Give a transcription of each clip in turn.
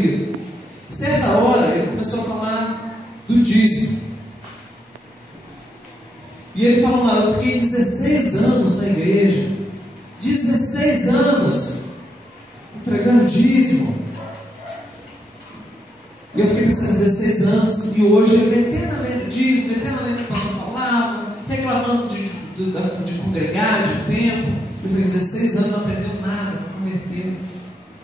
tranquilo. Certa hora ele começou a falar do dízimo. E ele falou lá: eu fiquei 16 anos na igreja, 16 anos entregando dízimo. E eu fiquei pensando, 16 anos, e hoje ele metendo a lei do dízimo, metendo a lei do que o pastor falava, reclamando de congregar, de tempo. Eu falei, 16 anos não aprendeu nada, não converteu.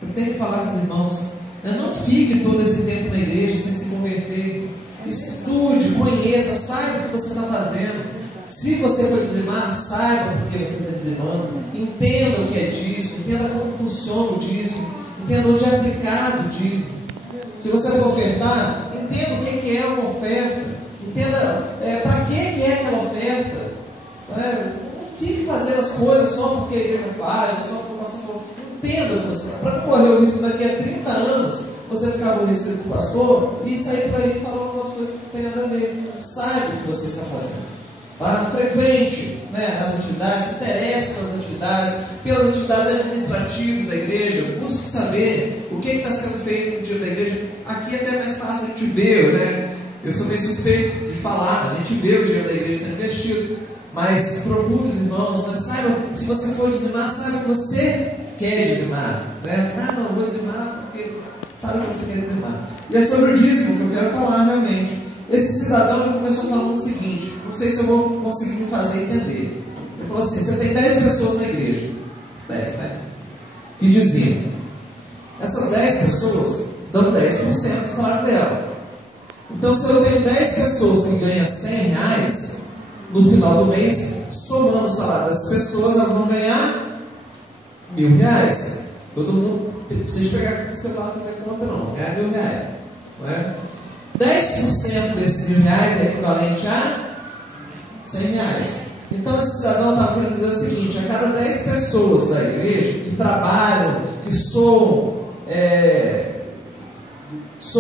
Eu tenho que falar com os irmãos, não fique todo esse tempo na igreja sem se converter. Estude, conheça, saiba o que você está fazendo. Se você for dizimar, saiba por que você está dizimando. Entenda o que é dízimo, entenda como funciona o dízimo, entenda onde é aplicado o dízimo. Se você for ofertar, entenda o que é uma oferta, entenda para que é aquela oferta. Não fique fazendo as coisas só porque a igreja faz, só porque o pastor falou. Entenda você, para não correr o risco daqui a 30 anos você ficar aborrecido com o pastor e sair para aí falando algumas coisas que não tem nada a ver. Saiba o que você está fazendo. Frequente as atividades, se interesse pelas atividades, pelas atividades administrativas da igreja, busque saber o que está sendo feito no dia da igreja. Aqui é até mais fácil a gente ver, eu sou meio suspeito de falar, a gente vê o dia da igreja sendo investido, mas procure os irmãos, saiba, se você for dizimar, saiba que você quer dizimar, não vou dizimar porque sabe que você quer dizimar. E é sobre o dízimo que eu quero falar realmente. Esse cidadão começou falando o seguinte, não sei se eu vou conseguir me fazer entender. Ele falou assim: você tem 10 pessoas na igreja, 10, que dizimam. Essas 10 pessoas dão 10% do salário dela. Então, se eu tenho 10 pessoas que ganham R$100 no final do mês, somando o salário dessas pessoas, elas vão ganhar R$1.000. Todo mundo precisa pegar o celular e fazer conta, não. Ganhar R$1.000, não é? 10% desses R$1.000 é equivalente a R$100. Então esse cidadão está querendo dizer o seguinte: a cada 10 pessoas da igreja que trabalham, que soam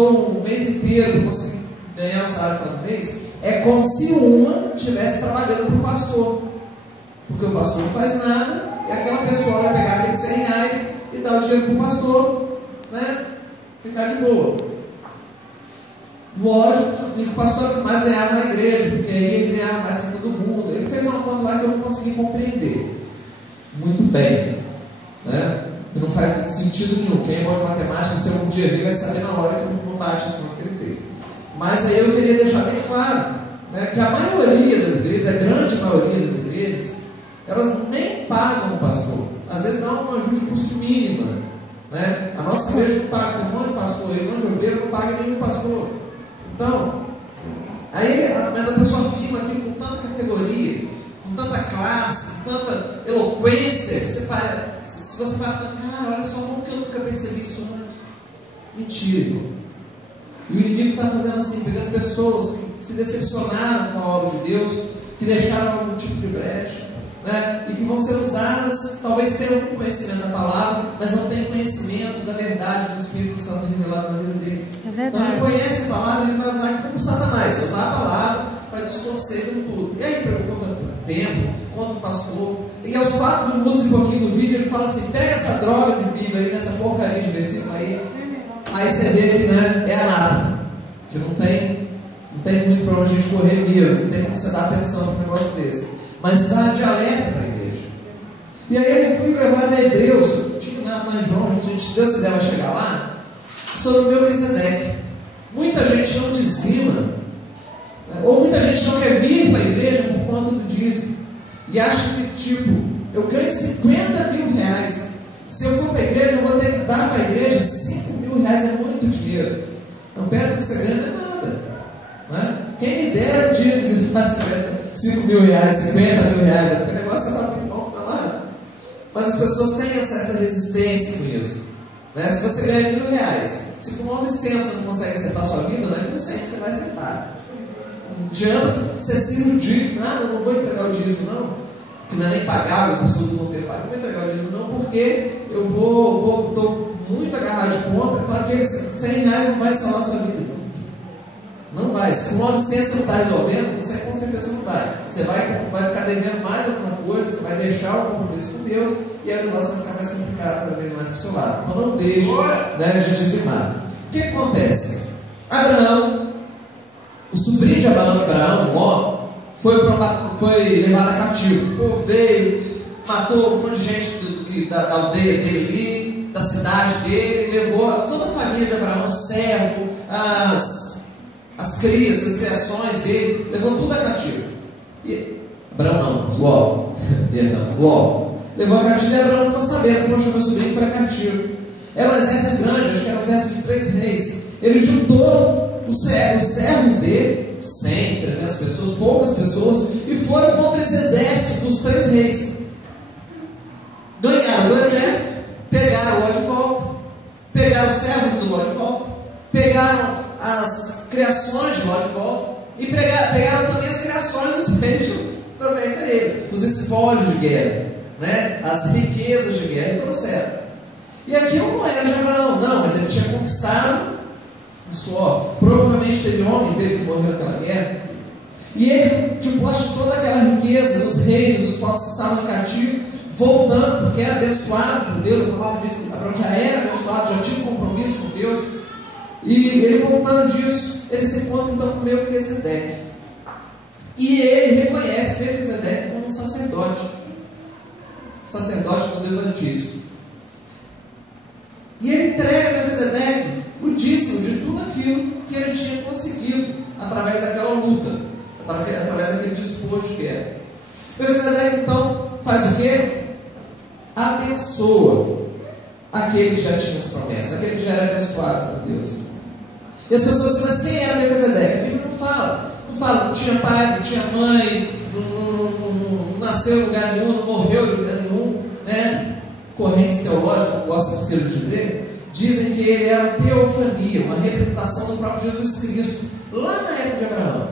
o mês inteiro para conseguir ganhar o salário no mês, é como se uma estivesse trabalhando para o pastor, porque o pastor não faz nada e aquela pessoa vai pegar aqueles R$100 e dar o dinheiro para o pastor, ficar de boa. Lógico que o pastor mais ganhava na igreja, porque aí ele ganhava mais que todo mundo. Ele fez uma conta lá que eu não consegui compreender muito bem, que não faz sentido nenhum. Quem gosta de matemática, se algum dia ver, vai saber na hora que não bate as contas que ele fez. Mas aí eu queria deixar bem claro, que a maioria das igrejas, a grande maioria das igrejas, elas nem pagam o pastor. Às vezes dá uma ajuda de custo mínima, A nossa igreja não paga, tem um monte de pastor, e um monte de obreiro não paga nenhum pastor. Então, mas a pessoa afirma aquilo com tanta categoria, com tanta classe, com tanta eloquência, que se você vai falar, cara, olha só como que eu nunca percebi isso antes. Mentira, irmão. E o inimigo está fazendo assim, pegando pessoas que se decepcionaram com a obra de Deus, que deixaram algum tipo de brecha, e que vão ser usadas, talvez tenham algum conhecimento da palavra, mas não têm conhecimento da verdade do Espírito Santo revelado na vida deles. Então ele conhece a palavra, ele vai usar como Satanás, usar a palavra para distorcer tudo. E aí pergunta o tempo, conta o pastor, e aos 4 minutos e pouquinho do vídeo ele fala assim: pega essa droga de Bíblia aí, nessa porcaria de versículo aí você vê que é a nada, que não tem muito para onde a gente correr mesmo, não tem como você dar atenção para um negócio desse. Mas vai de alerta para a igreja. E aí eu fui levado a Hebreus, tipo nada mais João, se Deus quiser vai chegar lá, sobre o Melquisedeque. Muita gente não dizima, ou muita gente não quer vir para a igreja por conta do dízimo, e acha que eu ganho R$50.000, se eu for para a igreja eu vou ter que dar para a igreja R$5.000, é muito dinheiro. Não perto do que você ganha não é nada, Quem me dera um dia dizimar R$5.000, R$50.000, porque o negócio está muito bom falar. Mas as pessoas têm uma certa resistência com isso. Se você ganha R$1.000, se com 900 você não consegue acertar a sua vida, não é com 100 que você vai acertar. Não adianta você se iludir, eu não vou entregar o dízimo não, que não é nem pagável, as pessoas não vão ter pago, não vou entregar o dízimo não, porque eu estou muito agarrado de conta, então aqueles R$100 não vai salvar a sua vida. Não vai. Se com 900 você não está resolvendo, você com certeza não vai. Você vai ficar devendo mais alguma coisa, você vai deixar o compromisso com Deus, e aí o negócio vai ficar mais complicado cada vez mais para o seu lado. Então não deixe de dizimar. O que acontece? Abraão, o sobrinho de Abraão, Ló, foi levado a cativo. O povo veio, matou um monte de gente da aldeia dele ali, da cidade dele, levou toda a família de Abraão, o servo, as crias, as criações dele, levou tudo a cativo. E Abraão não, Ló, perdão, Ló. Levou a cativo e Abraão ficou sabendo, poxa, meu sobrinho foi a cativo. Era um exército grande, acho que era um exército de 3 reis. Ele juntou os servos dele, 100, 300 pessoas, poucas pessoas, e foram contra esse exército dos 3 reis. Ganharam do exército, pegaram Ló de volta, pegaram os servos do Ló de volta, pegaram as criações de Ló de volta, e pegaram também as criações dos reis também para eles, os espólios de guerra, né? As riquezas de guerra, e trouxeram. E aquilo não era de Abraão, não, mas ele tinha conquistado isso, provavelmente teve homens dele que morreram naquela guerra, e ele, depois de toda aquela riqueza, os reinos, os povos que estavam cativos, voltando, porque era abençoado por Deus, a palavra diz que Abraão já era abençoado, já tinha um compromisso com Deus, e ele voltando disso, ele se encontra então com Melquisedeque, e ele reconhece Melquisedeque como um sacerdote do Deus Altíssimo, e ele entrega a Melquisedeque o dízimo de tudo aquilo que ele tinha conseguido através daquela luta, através daquele despojo de guerra. Melquisedeque então faz o quê? Abençoa aquele que já tinha as promessas, aquele que já era abençoado por Deus. E as pessoas dizem, mas quem era Melquisedeque? A Bíblia não fala, não tinha pai, não tinha mãe, não nasceu em lugar nenhum, não morreu em lugar nenhum, né? Correntes teológicas, gosto de dizer, dizem que ele era uma teofania, uma representação do próprio Jesus Cristo, lá na época de Abraão.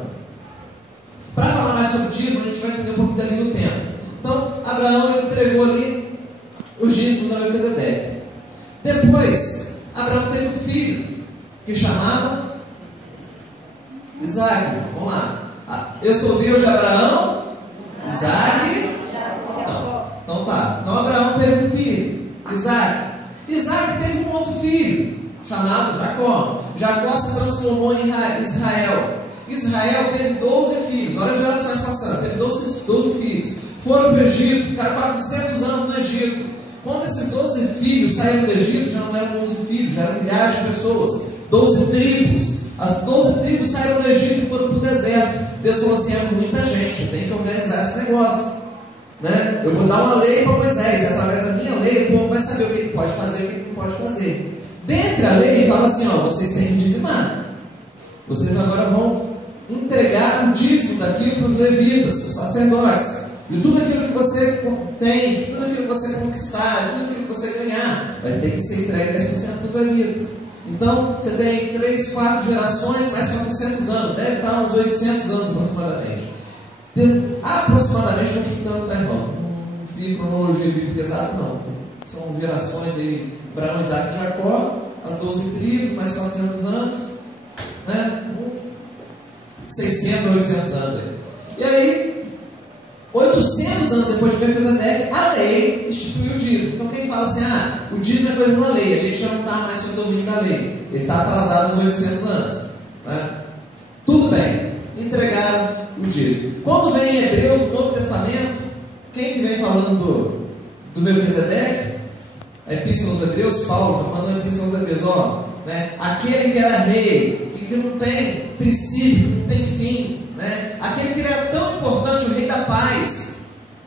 Para falar mais sobre o dízimo, a gente vai entender um pouco dali no tempo. Então, Abraão ele entregou ali os dízimos a Melquisedeque. Depois, Abraão teve um filho, que chamava Isaac. Vamos lá. Eu sou Deus de Abraão, Isaac. Então tá. Então Abraão teve um filho, Isaac. Isaac teve um outro filho, chamado Jacó. Jacó se transformou em Israel. Israel teve 12 filhos. Olha as gerações passando. Teve 12 filhos. Foram para o Egito, ficaram 400 anos no Egito. Quando esses 12 filhos saíram do Egito, já não eram 11 filhos, já eram milhares de pessoas. 12 tribos. As 12 tribos saíram do Egito e foram para o deserto. Deus falou assim, é muita gente, eu tenho que organizar esse negócio, né? Eu vou dar uma lei para Moisés, através da minha lei o povo vai saber o que pode fazer e o que não pode fazer. Dentre a lei, fala assim, vocês têm que dizimar. Vocês agora vão entregar o dízimo daquilo para os levitas, para os sacerdotes, de tudo aquilo que você tem, de tudo aquilo que você conquistar, de tudo aquilo que você ganhar, vai ter que ser entregue 10% para os levitas. Então, você tem 3, 4 gerações, mais 400 anos, deve estar uns 800 anos aproximadamente. Aproximadamente, estou chutando, né, irmão? Não fiz cronologia bíblica exata, não. São gerações aí, Abraão, Isaac e Jacó, as 12 tribos, mais 400 anos, né? 600 a 800 anos aí. E aí, 800 anos depois de Melquisedeque, a lei instituiu o dízimo. Então quem fala assim, o dízimo é coisa da lei, a gente já não está mais sob o domínio da lei, ele está atrasado nos 800 anos, né? Tudo bem, entregaram o dízimo. Quando vem em Hebreus, no Novo Testamento, quem que vem falando do Melquisedeque? A Epístola aos Hebreus, Paulo mandou a Epístola aos Hebreus, né? Aquele que era rei, que não tem princípio, não tem fim, né? Aquele que era tão importante, o rei da paz,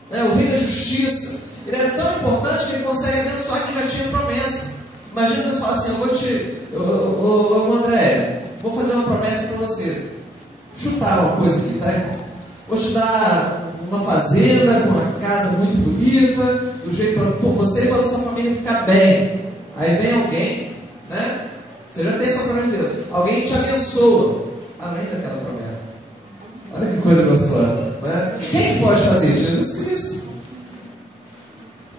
né? O rei da justiça, ele era tão importante que ele consegue abençoar quem já tinha promessa. Imagina Deus falar assim, André, vou fazer uma promessa para você, chutar uma coisa aqui, tá, irmãos? Vou te dar uma fazenda com uma casa muito bonita, do jeito para você e toda a sua família ficar bem. Aí vem alguém, né? Você já tem essa promessa de Deus, alguém te abençoa além daquela promessa. Olha que coisa gostosa, né? Quem pode fazer isso? Jesus Cristo.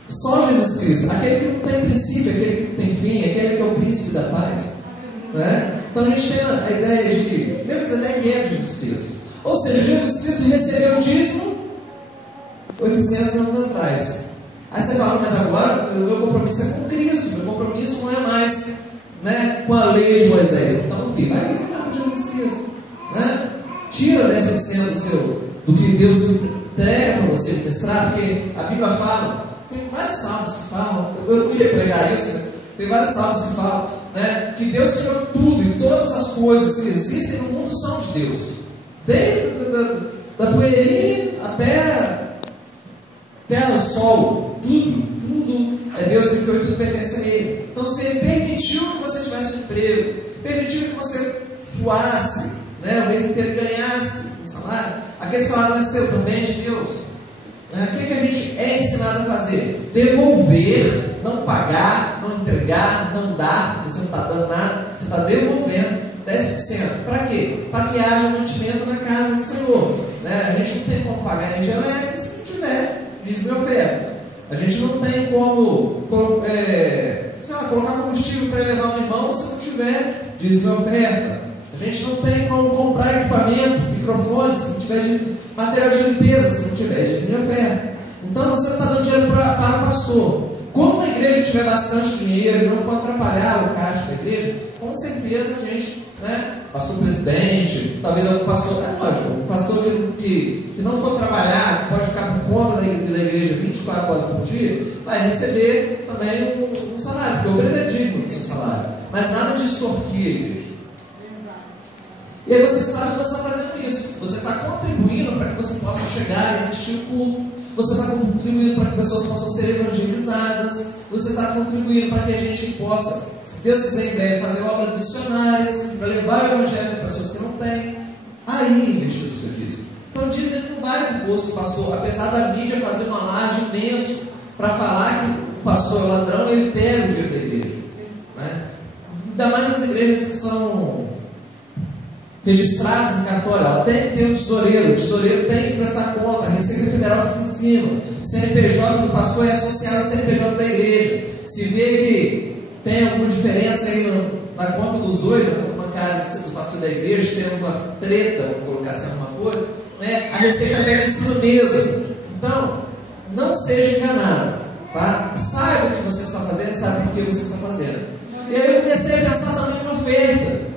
Só Jesus Cristo, aquele que não tem princípio, aquele que não tem fim, aquele que é o príncipe da paz, né? Então a gente tem a ideia de Melquisedeque é Jesus Cristo. Ou seja, Jesus Cristo recebeu o dízimo 800 anos atrás. Aí você fala, mas agora o meu compromisso é com Cristo, meu compromisso não é mais, né, com a lei de Moisés. Então, filho, vai ensinar com Jesus Cristo, né? Tira 10% do que Deus entrega para você ministrar, porque a Bíblia fala, tem vários salmos que falam, eu não ia pregar isso, mas tem vários salmos que falam, né, que Deus criou tudo, e todas as coisas que existem no mundo são de Deus, desde da poeirinha até o sol, tudo é Deus que criou e tudo pertence a Ele. Então, se Ele permitiu que você tivesse um emprego, permitiu que você suasse, né, o mês inteiro ganhasse um salário, aquele salário não é seu, também é de Deus. Né? O que a gente é ensinado a fazer? Devolver, não pagar, não entregar, não dar, porque você não está dando nada, você está devolvendo 10%. Para quê? Para que haja mantimento na casa do Senhor. Né? A gente não tem como pagar energia elétrica se não tiver dízimo e oferta. A gente não tem como colocar combustível para levar um irmão se não tiver dízimo e oferta. A gente não tem como comprar equipamento, microfone, se não tiver material de limpeza, se não tiver dízimo e oferta. Então você está dando dinheiro para o pastor. Quando a igreja tiver bastante dinheiro e não for atrapalhar o caixa da igreja, com certeza a gente, né, pastor presidente, talvez algum pastor, lógico, um pastor que não for trabalhar, que pode ficar por conta da igreja 24 horas por dia, vai receber também um salário, porque o obreiro é digno do seu salário. Mas nada de extorquir a igreja. E aí você sabe que você está fazendo isso. Você está contribuindo para que você possa chegar e assistir o culto. Você está contribuindo para que pessoas possam ser evangelizadas. Você está contribuindo para que a gente possa, se Deus quiser em breve, fazer obras missionárias, para levar o evangelho para pessoas que não têm. Aí investiu o seu dízimo. Então o dízimo não vai para o bolso do pastor. Apesar da mídia fazer um alarde imenso para falar que o pastor é ladrão, ele pega o dinheiro da igreja. Né? Ainda mais as igrejas que são registradas em cartório, ela tem que ter um tesoureiro, o tesoureiro tem que prestar conta, a Receita Federal fica em cima, o CNPJ do pastor é associado ao CNPJ da igreja. Se vê que tem alguma diferença aí na conta dos dois, na conta bancária do pastor da igreja, se tem alguma treta, vamos colocar assim alguma coisa, né, a Receita pega em cima mesmo. Então, não seja enganado, tá? Saiba o que você está fazendo, saiba por que você está fazendo. E aí eu comecei a pensar também na oferta.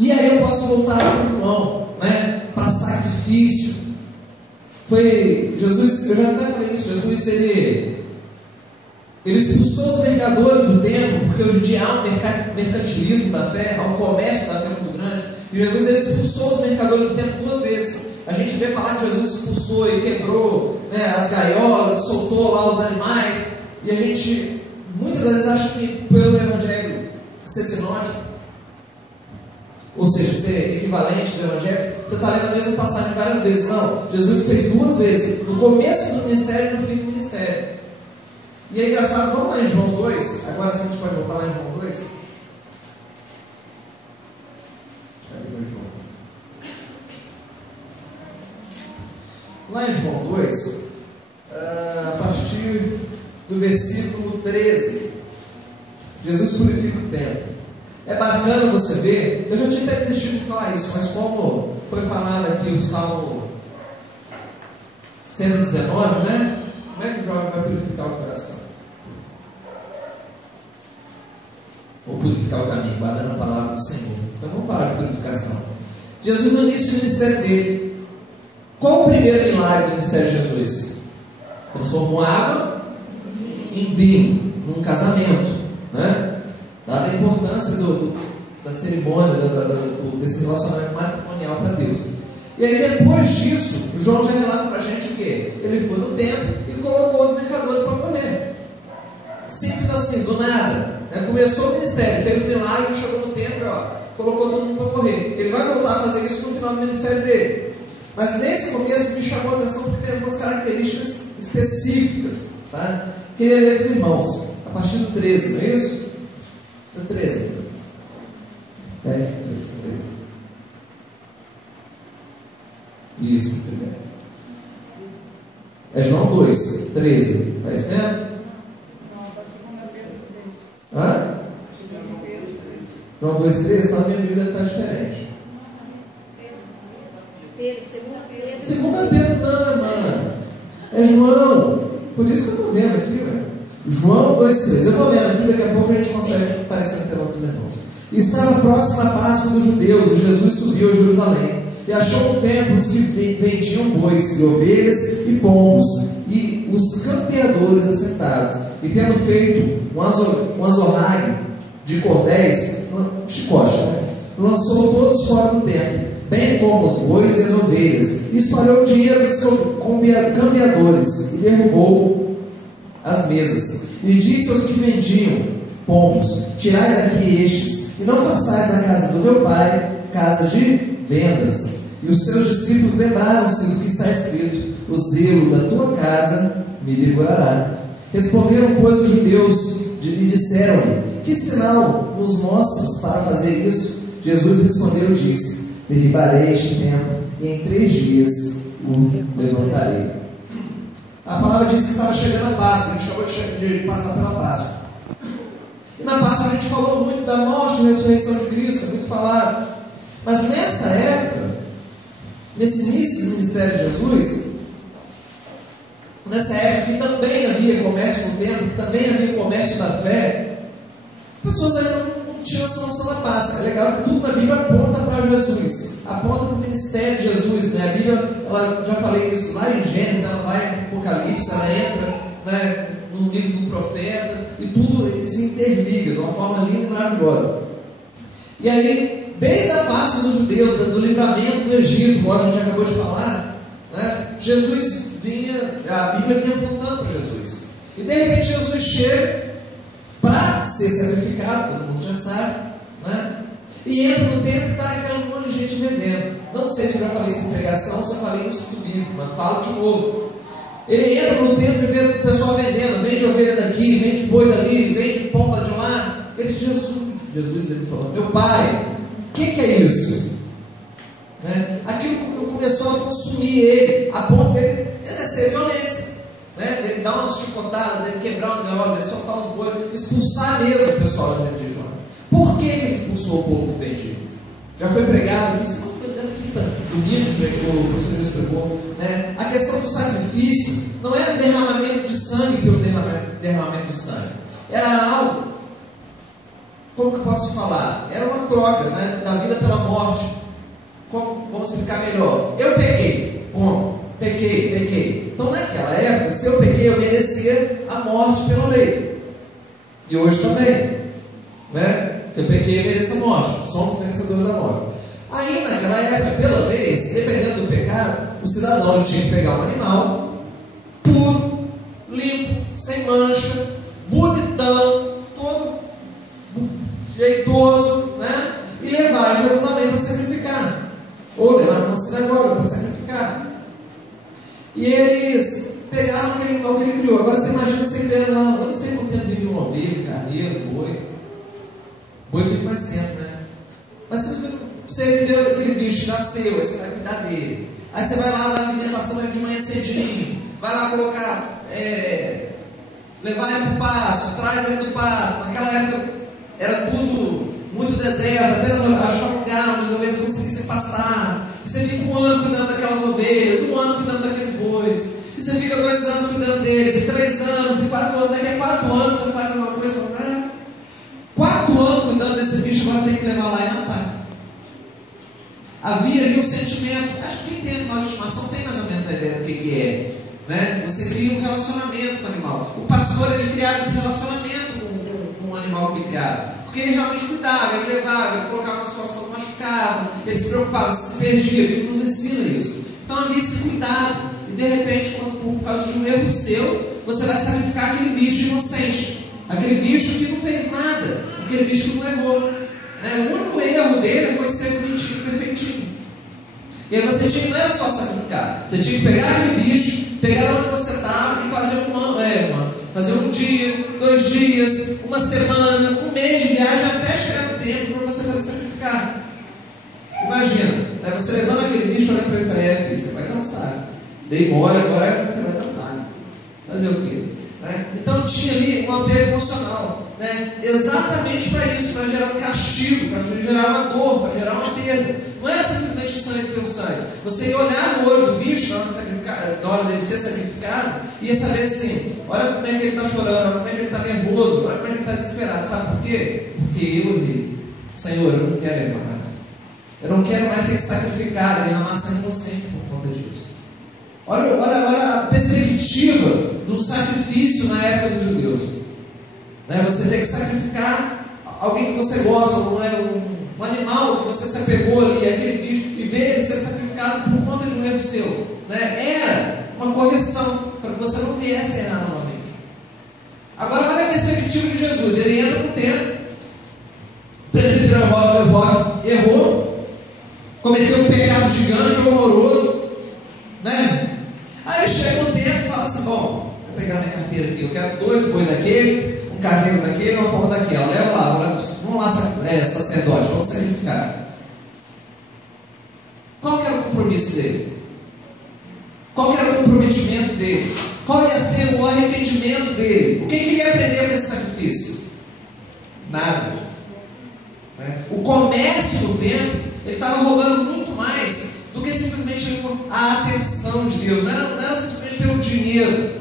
E aí eu posso voltar para o João, né, para sacrifício. Foi Jesus, eu já até falei isso, Jesus ele expulsou os mercadores do templo, porque hoje em dia há um mercantilismo da fé, há um comércio da fé muito grande. E Jesus ele expulsou os mercadores do templo 2 vezes. A gente vê falar que Jesus expulsou e quebrou, né, as gaiolas, soltou lá os animais. E a gente muitas das vezes acha que pelo evangelho ser sinótico, ou seja, ser equivalente aos evangelhos, você está lendo a mesma passagem várias vezes. Não, Jesus fez 2 vezes, no começo do ministério e no fim do ministério. E é engraçado, vamos lá em João 2, agora sim a gente pode voltar lá em João 2. Cadê meu João? Lá em João 2, a partir do versículo 13, Jesus purifica o templo. É bacana você ver, eu já tinha até desistido de falar isso, mas como foi falado aqui o Salmo 119, né? Como é que o jovem vai purificar o coração? Ou purificar o caminho, guardando a palavra do Senhor. Então vamos falar de purificação. Jesus, no início do ministério dele, qual o primeiro milagre do ministério de Jesus? Transformou água em vinho, num casamento, né? Dada a importância da cerimônia, desse relacionamento matrimonial para Deus. E aí depois disso, o João já relata para a gente o quê? Ele foi no templo e colocou os mercadores para correr. Simples assim, do nada. Né? Começou o ministério, fez o milagre, chegou no templo e colocou todo mundo para correr. Ele vai voltar a fazer isso no final do ministério dele. Mas nesse começo me chamou a atenção porque tem algumas características específicas. Tá? Queria ler para os irmãos, a partir do 13, não é isso? 13. 10, 13. Isso, primeiro. É João 2, 13. Está isso mesmo? Hã? João 2, 13, então a minha Bíblia está diferente. Segunda Pedro não, irmã. É João. Por isso que eu estou vendo aqui, velho. João 2,13. Eu vou lendo aqui, daqui a pouco a gente consegue parecer meus irmãos. E estava próxima a Páscoa dos judeus, e Jesus subiu a Jerusalém, e achou no templo os que vendiam bois, e ovelhas, e pombos, e os campeadores assentados. E tendo feito um azorrague de cordéis, um chicote, lançou todos fora do templo, bem como os bois e as ovelhas, e espalhou o dinheiro dos cambiadores, e derrubou as mesas. E disse aos que vendiam pombos: tirai daqui estes, e não façais na casa do meu pai casa de vendas. E os seus discípulos lembraram-se do que está escrito: o zelo da tua casa me devorará. Responderam, pois, os judeus e disseram-lhe: que sinal nos mostras para fazer isso? Jesus respondeu e disse: derribarei este templo, e em 3 dias o levantarei. A palavra diz que estava chegando a Páscoa. A gente acabou de passar pela Páscoa. E na Páscoa a gente falou muito da morte e ressurreição de Cristo, é muito falado. Mas nessa época, nesse início do ministério de Jesus, nessa época que também havia comércio no templo, que também havia comércio da fé, as pessoas ainda não tinham essa noção da Páscoa. É legal que tudo na Bíblia aponta para Jesus, aponta para o ministério de Jesus, né? A Bíblia, ela, já falei isso lá em Gênesis, ela vai em Apocalipse, ela entra, né, no livro do profeta, e tudo se interliga de uma forma linda e maravilhosa. E aí, desde a Páscoa dos judeus, do livramento do Egito, como a gente acabou de falar, né, Jesus vinha, a Bíblia vinha apontando para Jesus. E de repente Jesus chega para ser sacrificado, todo mundo já sabe, né? E entra no templo e está aquela monte de gente vendendo. Não sei se eu já falei isso em pregação, se eu falei isso no bíblico, mas falo de novo. Ele entra no templo e vê o pessoal vendendo, vende ovelha daqui, vende boi dali, vende pomba de lá. Ele diz: Jesus, ele falou: meu pai, o que é isso? Né? Aquilo começou a consumir ele, a ponto dele exercer violência, né? Dele dar umas chicotadas, dele quebrar os gaiolas, dele soltar os bois, expulsar mesmo o pessoal da venda de João. Por que ele expulsou o povo que vendia? Já foi pregado aqui, se não me engano, domingo o pastor Deus pregou, né? A questão do sacrifício não era o derramamento de sangue pelo derramamento de sangue, era algo, como que eu posso falar? Era uma troca, né, da vida pela morte. Vamos explicar melhor. Eu pequei, bom, pequei. Então naquela época, se eu pequei, eu merecia a morte pela lei. E hoje também, né? Se eu pequei, eu mereço a morte. Somos merecedores da morte. Aí naquela época, pela lei, dependendo do pecado, o cidadão tinha que pegar um animal puro, limpo, sem mancha, bonitão, todo jeitoso, né? E levar a Jerusalém para sacrificar. Ou levar para uma sinagoga para sacrificar. E eles pegaram aquele animal que ele criou. Agora você imagina você criando lá, eu não sei quanto tempo vive uma ovelha, carneiro, boi. Boi tem mais tempo, né? Mas você criou aquele bicho, nasceu, aí você vai cuidar dele. Aí você vai lá na alimentação de manhã cedinho, vai lá colocar, levar ele para o pasto, traz ele do pasto. Naquela época era tudo muito deserto, até achar um lugar onde as ovelhas conseguissem pastar. E você fica 1 ano cuidando daquelas ovelhas, 1 ano cuidando daqueles bois. E você fica 2 anos cuidando deles, e 3 anos, e 4 anos. Daqui a 4 anos você faz alguma coisa, 4 anos cuidando desse bicho, agora tem que levar lá e matar. Havia ali um sentimento. Acho que quem tem animal de estimação tem mais ou menos a ideia do que é, né? Você cria um relacionamento com o animal. O pastor, ele criava esse relacionamento com o animal que ele criava, porque ele realmente cuidava, ele levava, ele colocava nas costas quando machucava, ele se preocupava, se perdia. Ele nos ensina isso. Então havia esse cuidado. E de repente, por causa de um erro seu, você vai sacrificar aquele bicho inocente, aquele bicho que não fez nada, aquele bicho que não errou. O único erro dele foi ser bonitinho, perfeitinho. E aí você tinha, não era só sacrificar, você tinha que pegar aquele bicho, pegar lá onde você estava e fazer um dia, 2 dias, 1 semana, 1 mês de viagem até chegar no tempo para você poder sacrificar. Imagina, aí você levando aquele bicho, olhando para ele e falando: filho, você vai cansar. Dei mole, agora você vai cansar. Fazer o quê? Então tinha ali um apego emocional, né? Exatamente para isso, para gerar um castigo, para gerar uma dor, para gerar uma perda. Não Não era simplesmente o sangue pelo sangue. Você ia olhar no olho do bicho na hora, de sacrificar, na hora dele ser sacrificado, e ia saber assim: olha como é que ele está chorando, olha como é que ele está nervoso, olha como é que ele está desesperado. Sabe por quê? Porque eu errei. Senhor, eu não quero errar mais. Eu não quero mais ter que sacrificar, derramar sangue inocente por conta disso. Olha a perspectiva do sacrifício na época dos judeus. Você tem que sacrificar alguém que você gosta, um animal que você se apegou ali, aquele bicho, e ver ele sendo sacrificado por conta de um erro seu. Era uma correção para que você não viesse a errar novamente. Agora olha a perspectiva de Jesus. Ele entra no templo, o presbítero errou, cometeu um pecado gigante, horroroso, Aí ele chega no templo e fala assim: bom, vou pegar minha carteira aqui, eu quero 2 bois daquele, um carneiro daquele, uma pomba daquela, leva lá, vamos lá, sacerdote, vamos sacrificar. Qual que era o compromisso dele? Qual que era o comprometimento dele? Qual ia ser o arrependimento dele? O que ele ia aprender com esse sacrifício? Nada. O comércio do templo, ele estava roubando muito mais do que simplesmente a atenção de Deus. Não era simplesmente pelo dinheiro.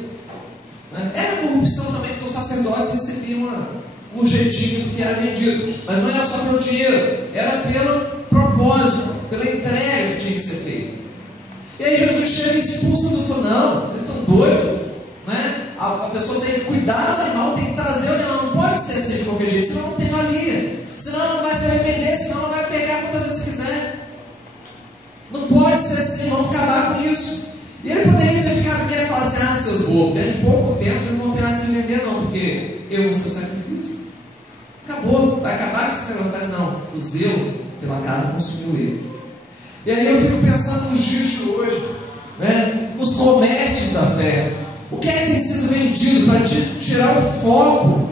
Era corrupção também, porque os sacerdotes recebiam um jeitinho do que era vendido. Mas não era só pelo dinheiro, era pelo propósito, pela entrega que tinha que ser feita. E aí Jesus chega e expulsa do falou: não, eles estão doidos. A pessoa tem que cuidar do animal, tem que trazer o animal, não pode ser assim de qualquer jeito, senão não tem valia. Senão ela não vai se arrepender, senão ela vai pegar quantas vezes quiser. Não pode ser assim, vamos acabar com isso. E ele poderia ter ficado quieto e falar assim: seus bobos, dentro de pouco tempo vocês não vão ter mais que vender não, porque eu vou ser o sacrifício. Acabou, vai acabar com esse negócio. Mas não, o zelo pela casa consumiu ele. E aí eu fico pensando nos dias de hoje, nos comércios da fé. O que é que tem sido vendido para tirar o foco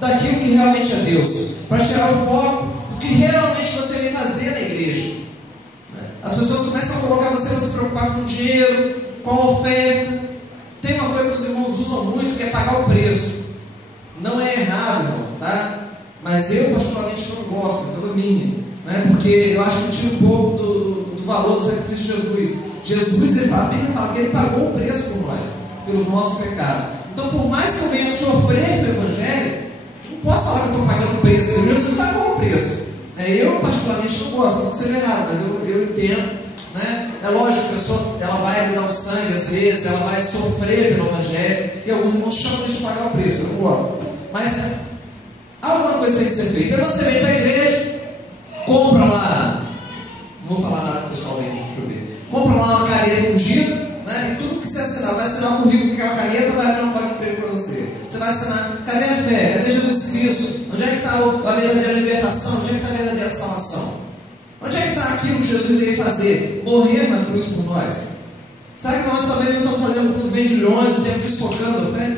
daquilo que realmente é Deus, para tirar o foco do que realmente você vem fazer na igreja? As pessoas começam a colocar você para se preocupar com o dinheiro, com a oferta. Tem uma coisa que os irmãos usam muito, que é pagar o preço. Não é errado, irmão, tá? Mas eu particularmente não gosto, é coisa minha, porque eu acho que tira um pouco do valor do sacrifício de Jesus. Jesus, a Bíblia fala que ele pagou o preço por nós, pelos nossos pecados. Então, por mais que eu venha sofrer pelo Evangelho, não posso falar que eu estou pagando o preço. Jesus pagou o preço. Eu particularmente não gosto, não que seja errado, mas eu entendo. É lógico que a pessoa ela vai lhe dar o sangue às vezes, ela vai sofrer pelo Evangelho, e alguns irmãos chamam de pagar o preço, eu não gosto. Mas alguma coisa tem que ser feita. Então você vem para a igreja, compra lá, não vou falar nada que o pessoal vem, deixa eu ver, compra lá uma caneta ungida, e tudo que você assinar, vai assinar o currículo com aquela caneta, vai abrir um código de emprego para você. Você vai assinar: cadê a fé? Cadê Jesus Cristo? Onde é que está a verdadeira libertação? Onde é que está a verdadeira salvação? Onde é que está aquilo que Jesus veio fazer? Morrer na cruz por nós. Será que nós também estamos fazendo com os vendilhões, o tempo destocando a fé?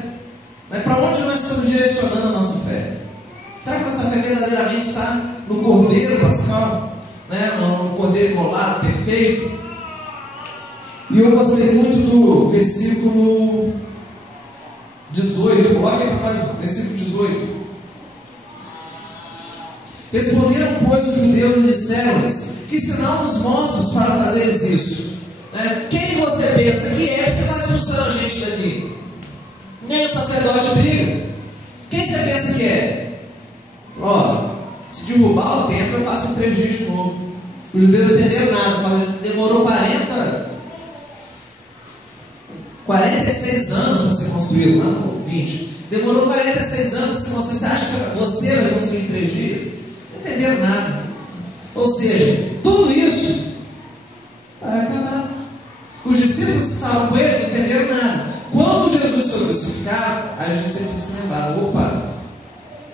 Para onde nós estamos direcionando a nossa fé? Será que nossa fé verdadeiramente está no Cordeiro Pascal? No Cordeiro Imolado, perfeito? E eu gostei muito do versículo 18. Coloque aí para nós, versículo 18. Responderam, pois, os judeus e disseram-lhes: que sinal nos mostras para fazeres isso? Quem você pensa que é? Você está expulsando a gente daqui. Nem o sacerdote briga. Quem você pensa que é? Se derrubar o templo, eu faço em 3 dias de novo. Os judeus não entenderam nada. Demorou 46 anos para ser construído, não 20. Demorou 46 anos para ser construído. Você acha que você vai construir em 3 dias? Não entenderam nada. Ou seja, tudo isso vai acabar. Os discípulos que estavam com ele não entenderam nada. Quando Jesus foi crucificado, aí os discípulos se lembraram: opa,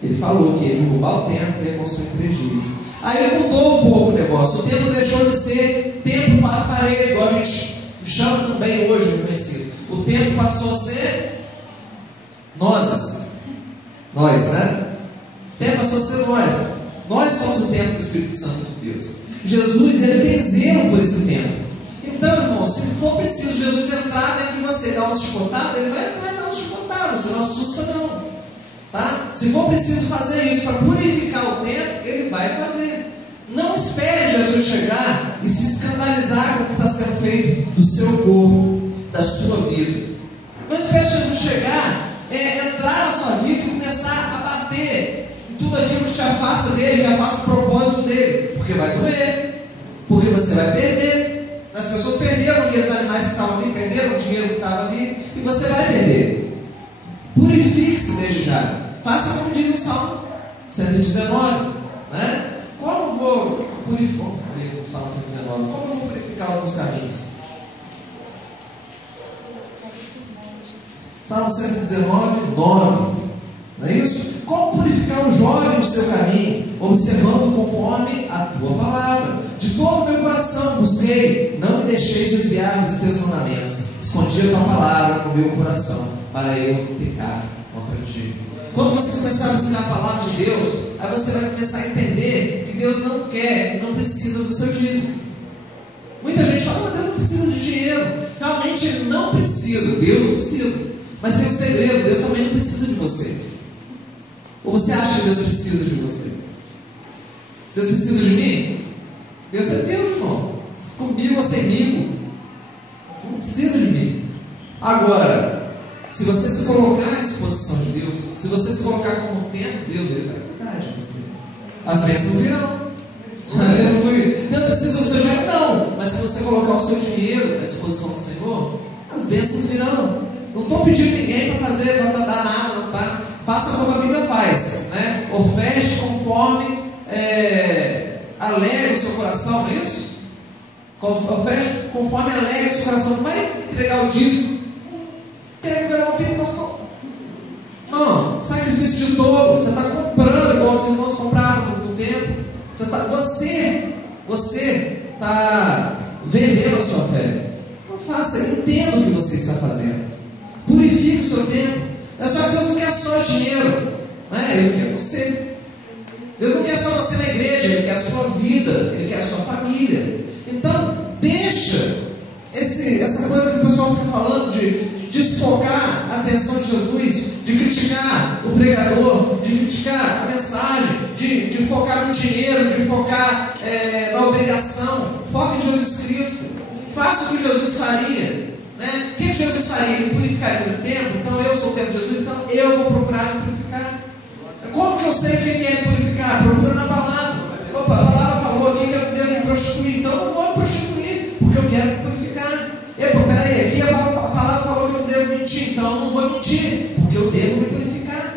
ele falou que ia derrubar o templo e ia construir em 3 dias. Aí mudou um pouco o negócio. O templo deixou de ser templo para paredes, igual a gente chama também hoje no conhecido. O templo passou a ser nós, O templo passou a ser nós. Nós somos o templo do Espírito Santo de Deus. Jesus, ele tem zelo por esse templo. Então, irmão, se for preciso Jesus entrar dentro de você e dar uma chicotada, ele vai entrar e dar uma chicotada. Você não assusta não, tá? Se for preciso fazer isso para purificar o templo, ele vai fazer. Não espere Jesus Jesus chegar e se escandalizar com o que está sendo feito do seu corpo, da sua vida. Não espere Jesus chegar, entrar na sua vida e começar a bater em tudo aquilo que te afasta dele, que afasta o propósito dele, porque vai doer, porque você vai perder. As pessoas perderam aqueles animais que estavam ali, perderam o dinheiro que estava ali, e você vai perder. Purifique-se desde já. Faça como diz o Salmo 119, né? Como vou purificar? O Salmo 119. Como eu vou purificar os meus caminhos? Salmo 119, 9. Não é isso? Como purificar o jovem no seu caminho, observando conforme a tua palavra. De todo o meu coração busquei, não me deixeis desviar dos teus mandamentos. Escondi a tua palavra no meu coração, para eu não pecar contra ti. Quando você começar a buscar a palavra de Deus, aí você vai começar a entender que Deus não quer, não precisa do seu dízimo. Muita gente fala, mas Deus não precisa de dinheiro. Realmente Ele não precisa, Deus não precisa. Mas tem um segredo, Deus também não precisa de você. Ou você acha que Deus precisa de você? Deus precisa de mim? Deus é Deus, irmão. Comigo ou semigo. Não precisa de mim. Agora, se você se colocar à disposição de Deus, se você se colocar como templo de Deus, Ele vai cuidar de você. As bênçãos virão. Aleluia. Deus precisa do seu dinheiro? Não. Mas se você colocar o seu dinheiro à disposição do Senhor, as bênçãos virão. Não estou pedindo ninguém para fazer, para dar nada, não tá? Faça como a Bíblia faz, né? Oferte conforme alegre o seu coração, não é isso? Oferte conforme alegre o seu coração. Não vai entregar o dízimo. Quer ver o que pastor? Não, sacrifício de touro. Você está comprando igual os irmãos compravam no tempo. Você está vendendo a sua fé. Não faça, entenda o que você está fazendo. Purifique o seu tempo. É só que Deus não quer só dinheiro, né? Ele quer você. Deus não quer só você na igreja, Ele quer a sua vida, Ele quer a sua família. Então, deixa essa coisa que o pessoal fica falando de desfocar a atenção de Jesus, de criticar o pregador, de criticar a mensagem, de focar no dinheiro, de focar na obrigação. Foque em Jesus Cristo. Faça o que Jesus faria. Né? O que Jesus faria? Ele purificaria o templo. Então eu sou o templo de Jesus, então eu vou procurar me purificar. Como que eu sei o que é purificar? Procura na palavra. Opa, a palavra falou aqui que eu devo me prostituir, então eu não vou me prostituir, porque eu quero me purificar. Epa, peraí, aqui a palavra falou que eu não devo mentir, então eu não vou mentir, porque eu devo me purificar.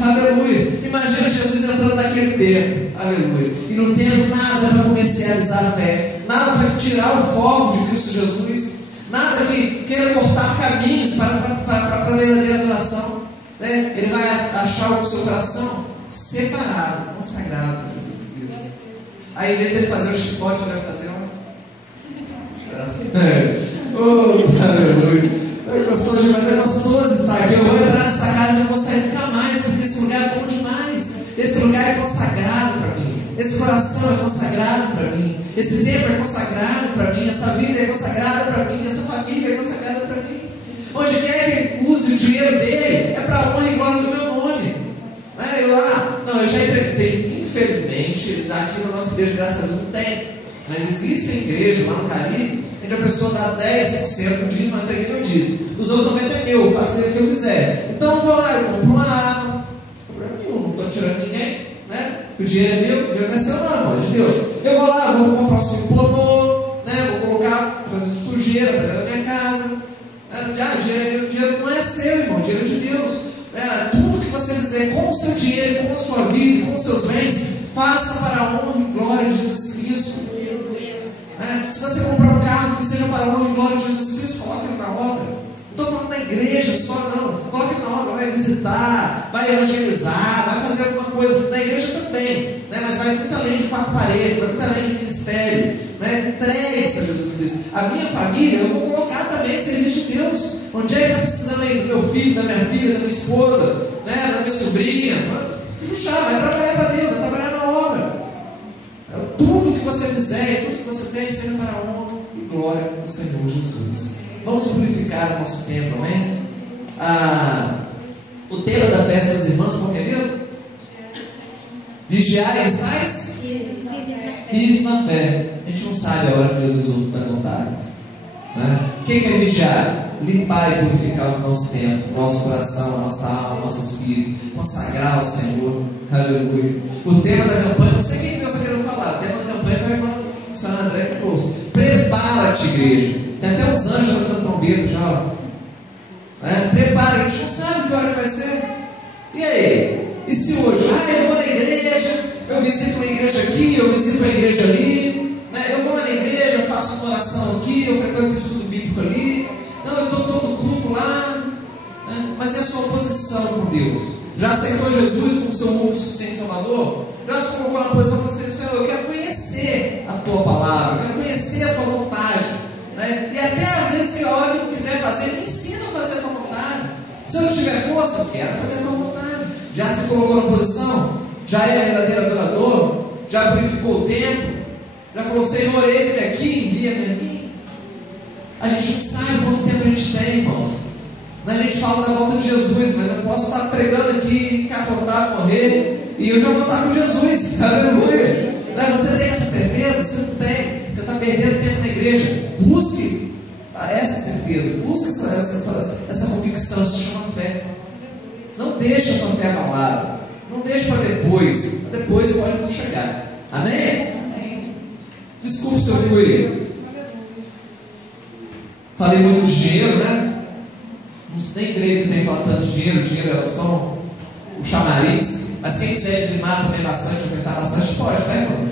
Aleluia. Imagina Jesus entrando naquele templo, aleluia, e não tendo nada para comercializar a fé, nada para tirar o foco de Cristo Jesus, nada que queira cortar caminhos para a verdadeira adoração, né? Ele vai achar o seu coração separado, consagrado para Jesus Cristo. Aí, em vez de ele fazer um chicote, ele vai fazer aleluia. É gostoso demais, é gostoso estar aqui. Eu vou entrar nessa casa e não vou sair nunca mais, porque esse lugar é bom demais. Esse lugar é consagrado para mim. Esse coração é consagrado para mim. Esse tempo é consagrado para mim. Essa vida é consagrada para mim. Essa família é consagrada para mim. Onde quer que use o dinheiro dele, é para a honra e glória do meu nome. Eu já entreguei. Infelizmente, aqui na nossa igreja, graças a Deus, não tem. Mas existem igrejas lá no Caribe, onde a pessoa dá 10% do dízimo, eu entreguei meu dízimo. Os outros 90% é meu, faço dele o que eu quiser. Então eu vou lá, eu compro uma arma. Não tem problema nenhum, não estou tirando ninguém, né? O dinheiro é meu, o dinheiro não é seu não, irmão, é de Deus. Eu vou lá, vou comprar um circulador, né? Vou colocar, trazer sujeira para dentro da minha casa. O dinheiro não é seu, irmão, o dinheiro é de Deus. Tudo que você fizer com o seu dinheiro, com a sua vida, com os seus bens, faça para a honra e glória de Jesus Cristo. Se você comprar um carro que seja para a honra e glória de Jesus Cristo, coloque ele na obra. Não estou falando na igreja só, não. Coloque ele na obra, vai visitar, vai evangelizar, vai fazer alguma coisa. Na igreja também, né? Mas vai muito além de 4 paredes, vai muito além de ministério. Né? Entregue-se a Jesus Cristo. A minha família, eu vou colocar também serviço de Deus. Onde é que está precisando aí do meu filho, da minha filha, da minha esposa, né? Da minha sobrinha? Vai trabalhar para Deus, vai trabalhar na obra. Tudo que você fizer, tudo que você tem, seja para a honra e glória do Senhor Jesus. Vamos purificar o nosso templo, amém? O tema da festa das irmãs, qual que é mesmo? Vigiar e estáis vive na fé. A gente não sabe a hora que Jesus vai voltar. Né? O que é vigiar? Limpar e purificar o nosso tempo, o nosso coração, a nossa alma, o nosso espírito, consagrar ao Senhor. Aleluia. O tema da campanha, não sei quem Deus está querendo falar. O tema da campanha foi a irmã senhora André que trouxe. Prepara-te, igreja. Tem até os anjos tocando trombeta já. Prepara, a gente não sabe que hora que vai ser. E aí? E se hoje? Eu vou na igreja, eu visito uma igreja aqui, eu visito uma igreja ali, né? Eu vou lá na igreja, eu faço uma oração aqui, eu frequento um estudo bíblico ali. Não, eu estou todo culto lá, né? Mas é a sua posição com Deus. Já aceitou Jesus como seu único suficiente Salvador? Já se colocou na posição para dizer: Senhor, eu quero conhecer a tua palavra, eu quero conhecer a tua vontade, né? E até às vezes que a hora que eu quiser fazer, me ensina a fazer a tua vontade. Se eu não tiver força, eu quero fazer a tua vontade. Já se colocou na posição? Já é verdadeiro adorador? Já purificou o tempo? Já falou: Senhor, eis-me aqui, envia-me a mim? A gente não sabe quanto tempo a gente tem, irmãos. A gente fala da volta de Jesus, mas eu posso estar pregando aqui, capotar, morrer, e eu já vou estar com Jesus. Aleluia! Você tem essa certeza? Você não tem. Você está perdendo tempo na igreja. Busque essa certeza, busque essa convicção. Se chama fé. Não deixe a sua fé abalada. Não deixe para depois. Depois pode não chegar. Amém? Desculpe se eu fui. Falei muito de dinheiro, né? Nem creio que tem falado tanto de dinheiro. Dinheiro é só um chamariz. Mas quem quiser dizimar também bastante, ofertar bastante, pode, tá, irmão?